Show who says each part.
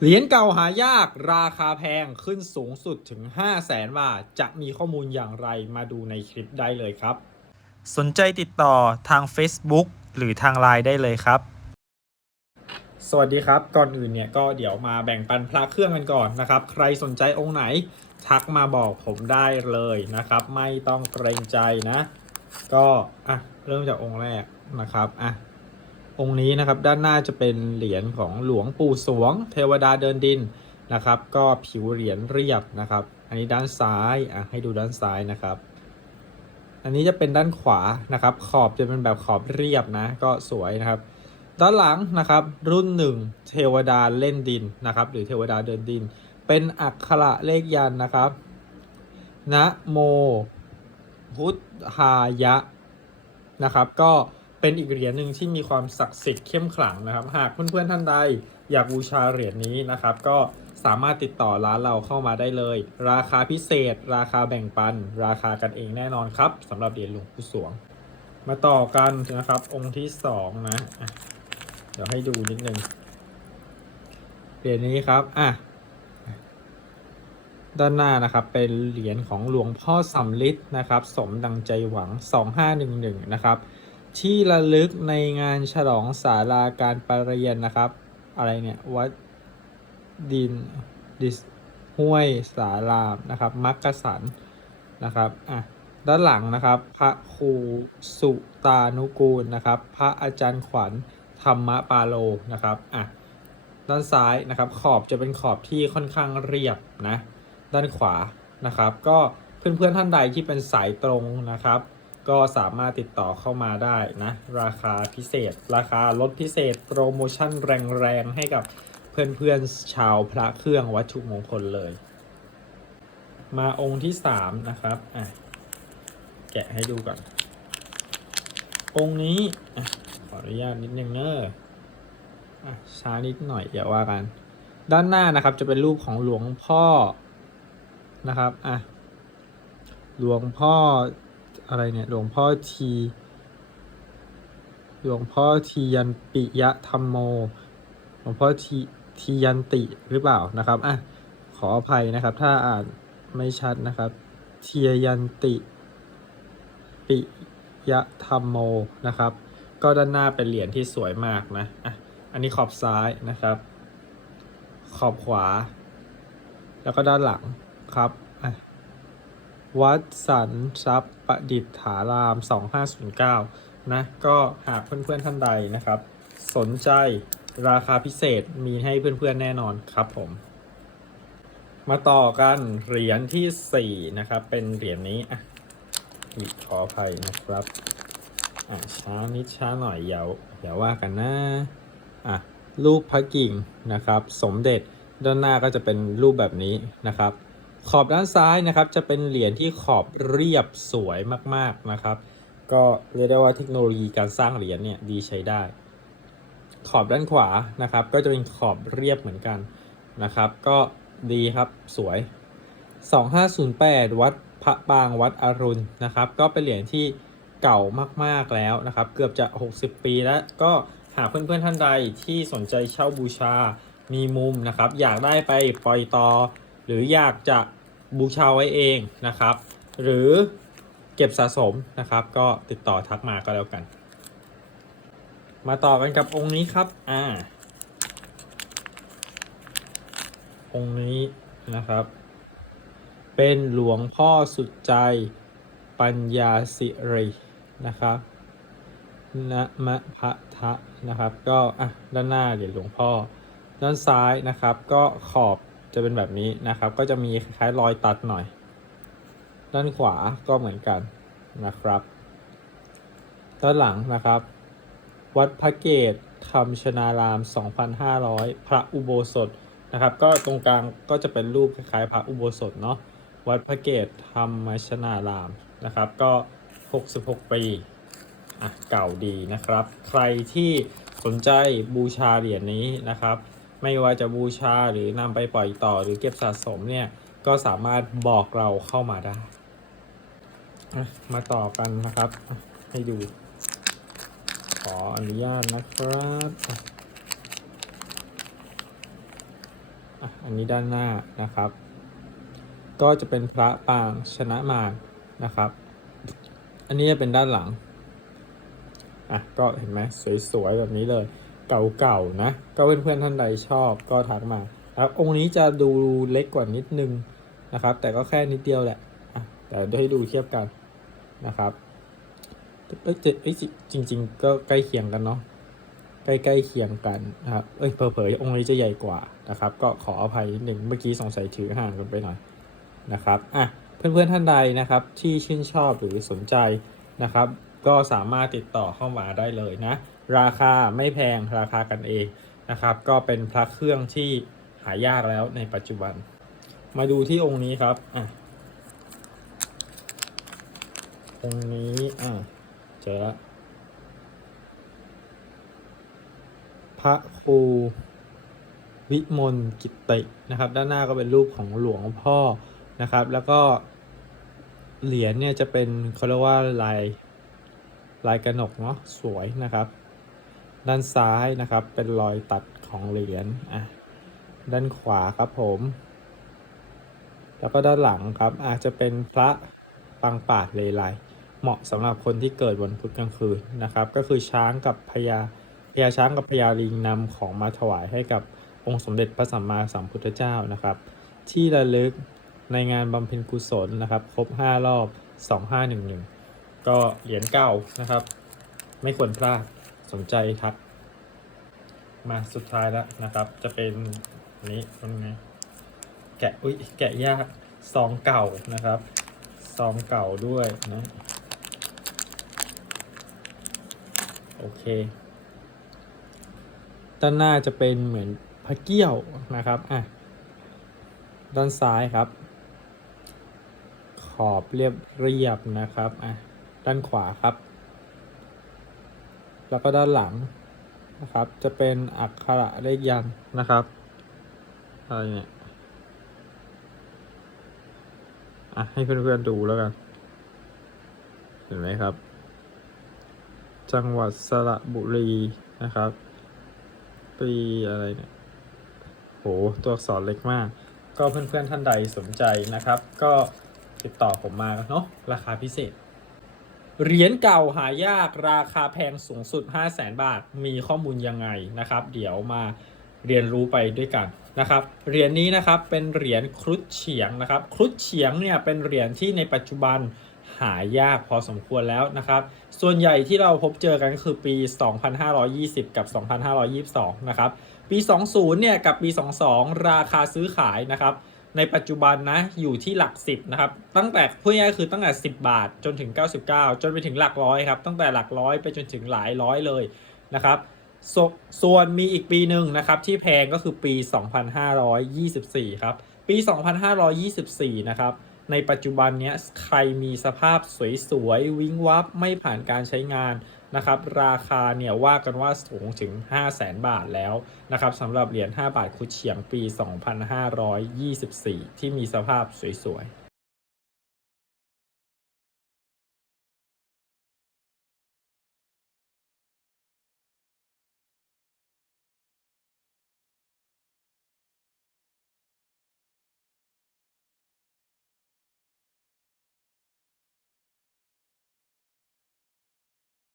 Speaker 1: เหรียญเก่าหายากราคาแพงขึ้นสูงสุดถึง 5 0 0แสนบาท จะมีข้อมูลอย่างไรมาดูในคลิปได้เลยครับ
Speaker 2: สนใจติดต่อทาง Facebook หรือทาง Line ได้เลยครับ
Speaker 1: สวัสดีครับ ก่อนอื่นเนี่ยก็เดี๋ยวมาแบ่งปันพระเครื่องกันก่อนนะครับ ใครสนใจองค์ไหน ทักมาบอกผมได้เลยนะครับ ไม่ต้องเกรงใจนะ ก็อะเริ่มจากองค์แรกนะครับอะ องค์นี้นะครับด้านหน้าจะเป็นเหรียญของหลวงปู่สวง เทวดาเดินดินนะครับ ก็ผิวเหรียญเรียบนะครับ อันนี้ด้านซ้ายอะให้ดูด้านซ้ายนะครับ อันนี้จะเป็นด้านขวานะครับ ขอบจะเป็นแบบขอบเรียบนะ ก็สวยนะครับ ด้านหลังนะครับ รุ่นหนึ่งเทวดาเล่นดินนะครับ หรือเทวดาเดินดิน เป็นอักขระเลขยันนะครับนะโมพุทธายะนะครับ ก็ เป็นอีกเหรียญหนึ่งที่มีความศักดิ์สิทธิ์เข้มขลังนะครับ หากเพื่อนๆท่านใดอยากบูชาเหรียญนี้นะครับ ก็สามารถติดต่อร้านเราเข้ามาได้เลย ราคาพิเศษ ราคาแบ่งปัน ราคากันเองแน่นอนครับสำหรับเหรียญหลวงปู่สวง มาต่อกันนะครับ องค์ที่สองนะอะเดี๋ยวให้ดูนิดนึงเหรียญนี้ครับอะด้านหน้านะครับเป็นเหรียญของหลวงพ่อสำลิดนะครับ สมดังใจหวัง 2511 นะครับ ที่ระลึกในงานฉลองศาลาการประเรียนนะครับ อะไรเนี่ย วัดดินดิสห้วยสารามนะครับ มักกะสันนะครับอะด้านหลังนะครับ พระครูสุตานุกูลนะครับ พระอาจารย์ขวัญธรรมปาโลนะครับอะด้านซ้ายนะครับ ขอบจะเป็นขอบที่ค่อนข้างเรียบนะ ด้านขวานะครับ ก็เพื่อนๆท่านใดที่เป็นสายตรงนะครับ ก็สามารถติดต่อเข้ามาได้นะ ราคาพิเศษ ราคาลดพิเศษโปรโมชั่นแรงๆ ให้กับเพื่อนๆชาวพระเครื่องวัตถุมงคลเลย มาองค์ที่3นะครับอะแกะให้ดูก่อน องค์นี้อะขออนุญาตนิดนึงเนอะอะช้านิดหน่อยอย่าว่ากัน ด้านหน้านะครับจะเป็นรูปของหลวงพ่อนะครับอะหลวงพ่อ อะไรเนี่ยหลวงพ่อทีหลวงพ่อทียันปิยะธรรมโม หลวงพ่อทีทียันติหรือเปล่านะครับอะขออภัยนะครับ ถ้าอ่านไม่ชัดนะครับ เทียยันติ ปิยะธรรมโมนะครับ ก็ด้านหน้าเป็นเหรียญที่สวยมากนะอะอันนี้ขอบซ้ายนะครับ ขอบขวา แล้วก็ด้านหลังครับอะ วัดสันทรัพย์ประดิษฐาราม 2509 นะ ก็หากเพื่อนๆท่านใดนะครับ สนใจราคาพิเศษมีให้เพื่อนๆแน่นอนครับผม มาต่อกันเหรียญที่ 4 นะครับ เป็นเหรียญนี้อะขออภัยนะครับ อะช้านิดช้าหน่อยอย่าอย่าว่ากันนะอะรูปพระกิ่งนะครับ สมเด็จด้านหน้าก็จะเป็นรูปแบบนี้นะครับ ขอบด้านซ้ายนะครับจะเป็นเหรียญที่ขอบเรียบสวยมากๆนะครับ ก็เรียกได้ว่าเทคโนโลยีการสร้างเหรียญเนี่ยดีใช้ได้ ขอบด้านขวานะครับ ก็จะเป็นขอบเรียบเหมือนกันนะครับ ก็ดีครับสวย 2508 วัดพระบางวัดอรุณนะครับ ก็เป็นเหรียญที่เก่ามากๆแล้วนะครับ เกือบจะ 60 ปีแล้วก็หากเพื่อนๆท่านใดที่สนใจเช่าบูชามีมุมนะครับ อยากได้ไปปล่อยต่อ หรืออยากจะ บูชาไว้เองนะครับ หรือเก็บสะสมนะครับ ก็ติดต่อทักมาก็แล้วกัน มาต่อกันกับองค์นี้ครับอ่าองค์นี้นะครับ เป็นหลวงพ่อสุดใจปัญญาสิรินะครับนะมะพะทะนะครับ ก็อะด้านหน้าเหรียญหลวงพ่อ ด้านซ้ายนะครับ ก็ขอบ จะเป็นแบบนี้นะครับ ก็จะมีคล้ายรอยตัดหน่อย ด้านขวาก็เหมือนกันนะครับ ด้านหลังนะครับ วัดพระเกตธรรมชนาราม 2,500 พระอุโบสถนะครับ ก็ตรงกลางก็จะเป็นรูปคล้ายๆ พระอุโบสถเนาะวัดพระเกตธรรมชนารามนะครับ ก็ 66 ปีอะเก่าดีนะครับ ใครที่สนใจบูชาเหรียญนี้นะครับ ไม่ว่าจะบูชาหรือนำไปปล่อยต่อหรือเก็บสะสมเนี่ย ก็สามารถบอกเราเข้ามาได้ มาต่อกันนะครับ ให้ดู ขออนุญาตนะครับอันนี้ด้านหน้านะครับ ก็จะเป็นพระปางชนะมารนะครับ อันนี้จะเป็นด้านหลังอะก็เห็นไหมสวยๆแบบนี้เลย เก่าๆนะ ก็เพื่อนๆท่านใดชอบก็ทักมาครับองค์นี้จะดูเล็กกว่านิดนึงนะครับ แต่ก็แค่นิดเดียวแหละแต่ให้ดูเทียบกันนะครับเอ้ยเอ้ยจริง ๆ ก็ใกล้เคียงกันเนาะใกล้ๆเคียงกันนะครับ เอ้ยเผลอๆองค์นี้จะใหญ่กว่านะครับ ก็ขออภัยนิดหนึ่งเมื่อกี้สงสัยถือห่างกันไปหน่อยนะครับอะเพื่อนๆท่านใดนะครับที่ชื่นชอบหรือสนใจนะครับ ก็สามารถติดต่อเข้ามาได้เลยนะ ราคาไม่แพงราคากันเองนะครับ ก็เป็นพระเครื่องที่หายากแล้วในปัจจุบัน มาดูที่องค์นี้ครับอะองค์นี้อะเจอแล้วพระครูวิมลกิตตินะครับ ด้านหน้าก็เป็นรูปของหลวงพ่อนะครับ แล้วก็เหรียญเนี่ยจะเป็นเขาเรียกว่าลายลายกระหนกเนาะสวยนะครับ ด้านซ้ายนะครับ เป็นรอยตัดของเหรียญอะด้านขวาครับผม แล้วก็ด้านหลังครับ อาจจะเป็นพระปางป่าดเลไลเหมาะสำหรับคนที่เกิดวันพุธกลางคืนนะครับ ก็คือช้างกับพญาพญาช้างกับพญาลิงนำของมาถวายให้กับองค์สมเด็จพระสัมมาสัมพุทธเจ้านะครับ ที่ระลึกในงานบำเพ็ญกุศลนะครับ ครบ 5 รอบ 2511 ก็เหรียญเก่านะครับ ไม่ควรพลาด สนใจทัก มาสุดท้ายแล้วนะครับ จะเป็นนนี้เป็นไงแกะอุ้ยแกะยากซองเก่านะครับซองเก่าด้วยนะโอเคด้านหน้าจะเป็นเหมือนพระเกี้ยวนะครับอะด้านซ้ายครับ ขอบเรียบเรียบนะครับอะด้านขวาครับ แล้วก็ด้านหลังนะครับ จะเป็นอักขระเลขยันนะครับอะไรเนี่ยอะให้เพื่อนๆดูแล้วกัน เห็นไหมครับ จังหวัดสระบุรีนะครับ ปีอะไรเนี่ยโหตัวอักษรเล็กมาก ก็เพื่อนๆท่านใดสนใจนะครับ ก็ติดต่อผมมาเนาะราคาพิเศษ เหรียญเก่าหายากราคาแพงสูงสุด 5 0 0แสนบาท มีข้อมูลยังไงนะครับ เดี๋ยวมาเรียนรู้ไปด้วยกันนะครับ เหรียญนี้นะครับเป็นเหรียญครุฑเฉียงนะครับ ครุฑเฉียงเนี่ยเป็นเหรียญที่ในปัจจุบันหายากพอสมควรแล้วนะครับ ส่วนใหญ่ที่เราพบเจอกันคือปี 2520 กับ 2522 นะครับ ปี 20เนี่ยกับปี 22 ราคาซื้อขายนะครับ ในปัจจุบันนะอยู่ที่หลัก 10นะครับตั้งแต่พูดง่ายคือตั้งแต่ 10 บาทจนถึง 99 จนไปถึงหลักร้อยครับตั้งแต่หลักร้อยไปจนถึงหลายร้อยเลยนะครับสส่วนมีอีกปีหนึ่งนะครับที่แพงก็คือปี 2524 ครับ ปี 2524 นะครับ ในปัจจุบันนี้ใครมีสภาพสวยๆ วิ้งวับไม่ผ่านการใช้งานนะครับราคาเนี่ยว่ากันว่าสูงถึง 5 0 0แสนบาทแล้วนะครับสำหรับเหรียญ5บาทคุดเฉียงปี 2524 ที่มีสภาพสวยๆ